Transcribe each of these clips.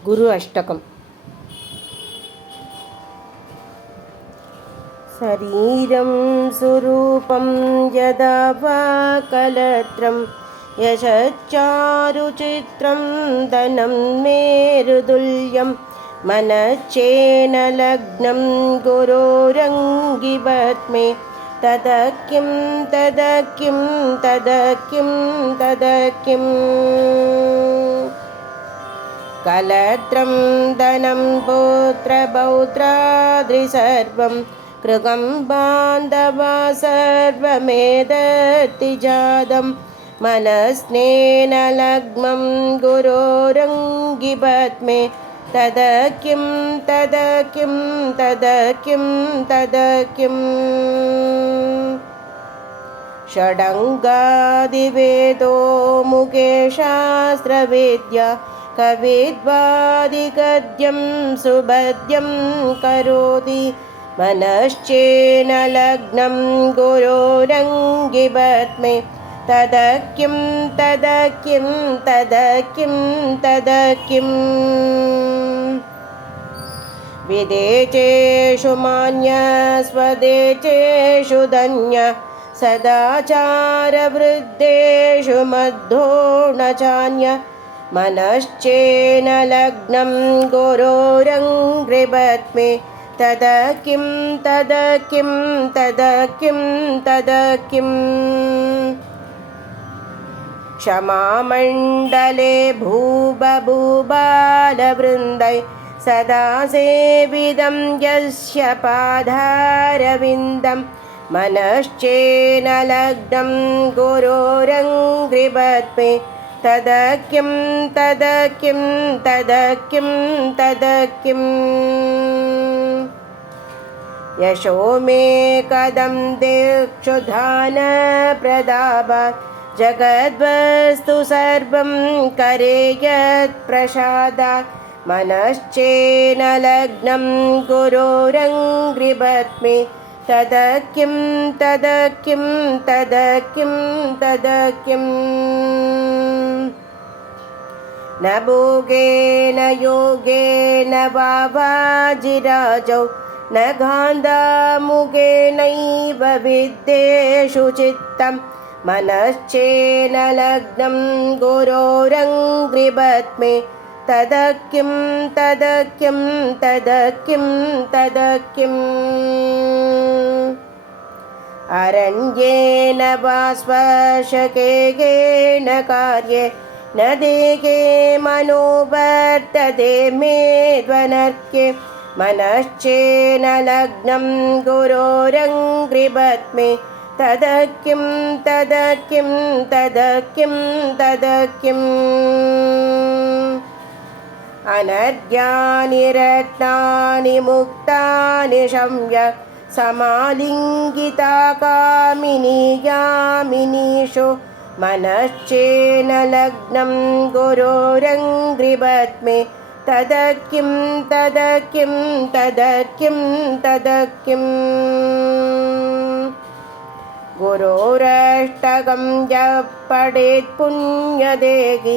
గురు అష్టకం. శరీరం సురూపం యదా వా కలత్రం యశశ్చారుచిత్రం ధనం మేరుతుల్యం మనశ్చేన లగ్నం గురోరంగిపద్మే తదకిం తదకిం తదకిం తదకిం కలత్రం ధనం పుత్రపౌత్రాద్రి సర్వం కృగం బాంధవా సర్వమేదత్తి జాతం మనస్నేన లగ్నం గురోరంగిపద్మే తదకిం తదకిం తదకిం తదకిం షడంగాదివేదో ముఖే శాస్త్రవేద్య కవిద్వాదిగద్యం సుభద్యం కరోతి మనశ్చేన లగ్నం గురోరంగిపద్మే తదకిం తదకిం తదకిం తదకిం విదేచేషు మాన్య స్వదేచేషు ధన్య సదాచారవృద్ధేషు మధ్యో న చాన్య మనశ్చేన లగ్నం గురోరంగిపద్మే తదకిం తదకిం తదకిం తదకిం క్షమామండలే భూబభూబాలవృందై సదా సేవితం యస్య పాదారవిందం మనశ్చేన లగ్నం గురోరంగిపద్మే తదకిం తదకిం తదకిం తదకిం యశో మే కదం దేక్షుధాన ప్రదాభాత్ జగద్వస్తు సర్వం కరేయత్ ప్రసాదాత్ మనశ్చేన లగ్నం గురోరంగిపద్మే తదకిం తదకిం తదకిం తదకిం న భోగేన యోగేన వా వాజిరాజౌ న గాంధాముఖేనైవ విద్యేషు చిత్తం మనశ్చేన లగ్నం గురోరంగిపద్మే తదకిం తదకిం తదకిం తదకిం అరణ్యేన వా స్పర్శకేన కార్యే న దేహే మనోవర్తతే మేధ్వనర్కే మనశ్చేన లగ్నం గురోరంగిపద్మే తదకిం తదకిం తదకిం తదకిం అనర్ఘ్యాని రత్నాని ముక్తాని శమ్య సమాలింగితా కామినీ యామినీషు మనశ్చేన లగ్నం గురోరంగిపద్మే తదకిం తదకిం తదకిం తదకిం గురోరష్టకం యః పఠేత్ పుణ్యదేహి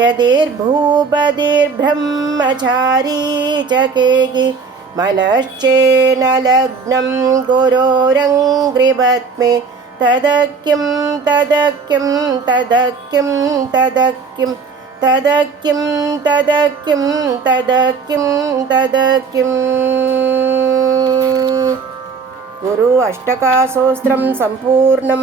యదిర్భూపతిర్బ్రహ్మచారీ చ కేహి మనశ్చేన లగ్నం గురోరంగిపద్మే తదకిం తదకిం తదకిం తదకిం తదకిం తదకిం తదకిం తదకిం గురు అష్టకాసూత్రం సంపూర్ణం.